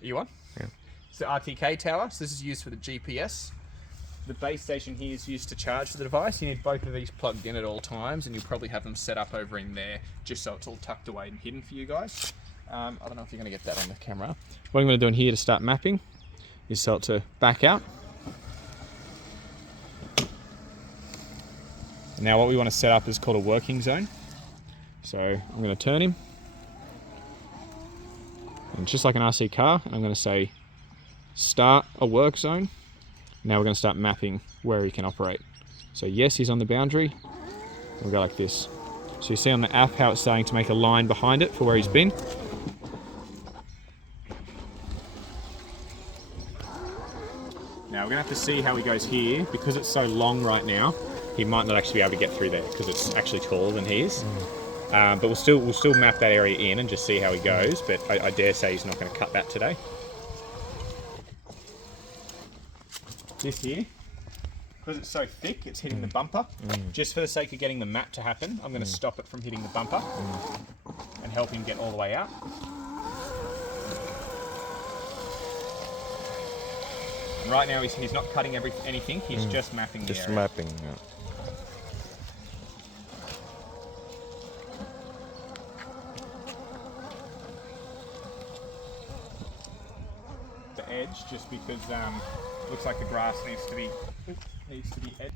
You on? Yeah. It's the RTK tower, so this is used for the GPS. The base station here is used to charge the device. You need both of these plugged in at all times, and you'll probably have them set up over in there just so it's all tucked away and hidden for you guys. I don't know if you're going to get that on the camera. What I'm going to do in here to start mapping is tell it to back out. Now what we want to set up is called a working zone. So I'm going to turn him. And just like an RC car, I'm going to say start a work zone. Now we're going to start mapping where he can operate. So yes, he's on the boundary. We'll go like this. So you see on the app how it's starting to make a line behind it for where he's been. Now we're going to have to see how he goes here. Because it's so long right now, he might not actually be able to get through there because it's actually taller than he is. But we'll still map that area in and just see how he goes. But I dare say he's not going to cut that today. This here, because it's so thick, it's hitting the bumper. Just for the sake of getting the map to happen, I'm going to stop it from hitting the bumper and help him get all the way out. And right now he's not cutting anything, he's just mapping the area. Just mapping, yeah. The edge, just because looks like the grass needs to be edged.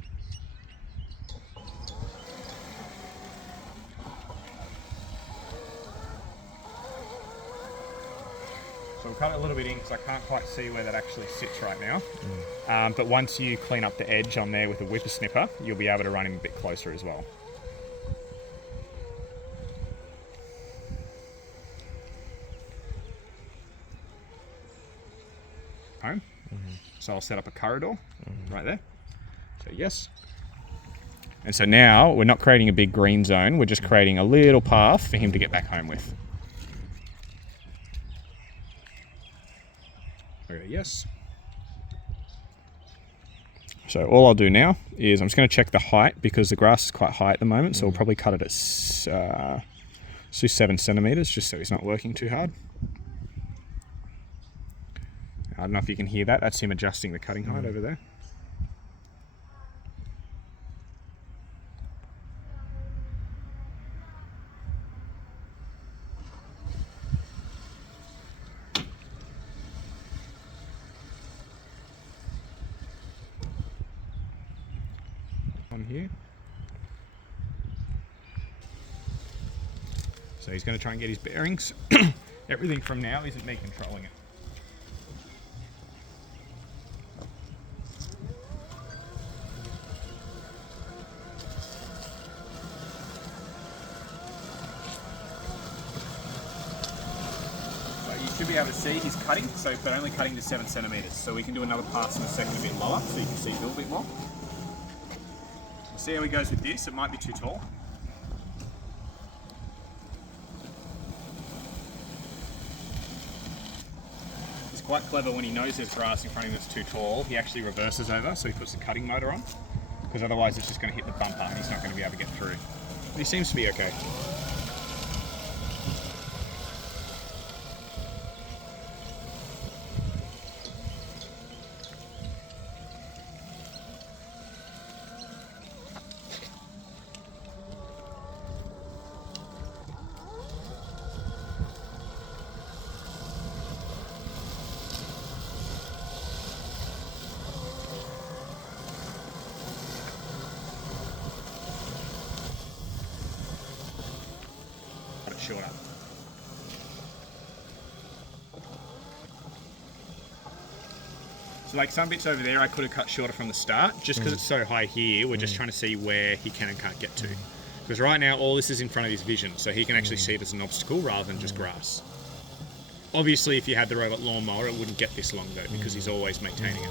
So we'll cut it a little bit in because I can't quite see where that actually sits right now. But once you clean up the edge on there with a whippersnipper, you'll be able to run him a bit closer as well. Home. So I'll set up a corridor right there. So yes. And so now we're not creating a big green zone, we're just creating a little path for him to get back home with. Okay, yes. So all I'll do now is I'm just going to check the height because the grass is quite high at the moment, so we'll probably cut it at 7 centimeters just so he's not working too hard. I don't know if you can hear that. That's him adjusting the cutting height over there. On here. So he's going to try and get his bearings. Everything from now isn't me controlling it. Should be able to see he's cutting, but only cutting to 7 centimeters. So we can do another pass in a second a bit lower so you can see a little bit more. We'll see how he goes with this. It might be too tall. He's quite clever when he knows there's grass in front of him that's too tall. He actually reverses over, so he puts the cutting motor on, because otherwise it's just going to hit the bumper and he's not going to be able to get through. But he seems to be okay. Shorter. So like some bits over there I could have cut shorter from the start, just because it's so high here, we're just trying to see where he can and can't get to. Because right now all this is in front of his vision, so he can actually see it as an obstacle rather than just grass. Obviously if you had the robot lawnmower it wouldn't get this long though, because he's always maintaining it.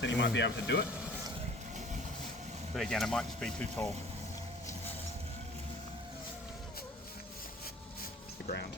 Then he might be able to do it. But again, it might just be too tall. The ground.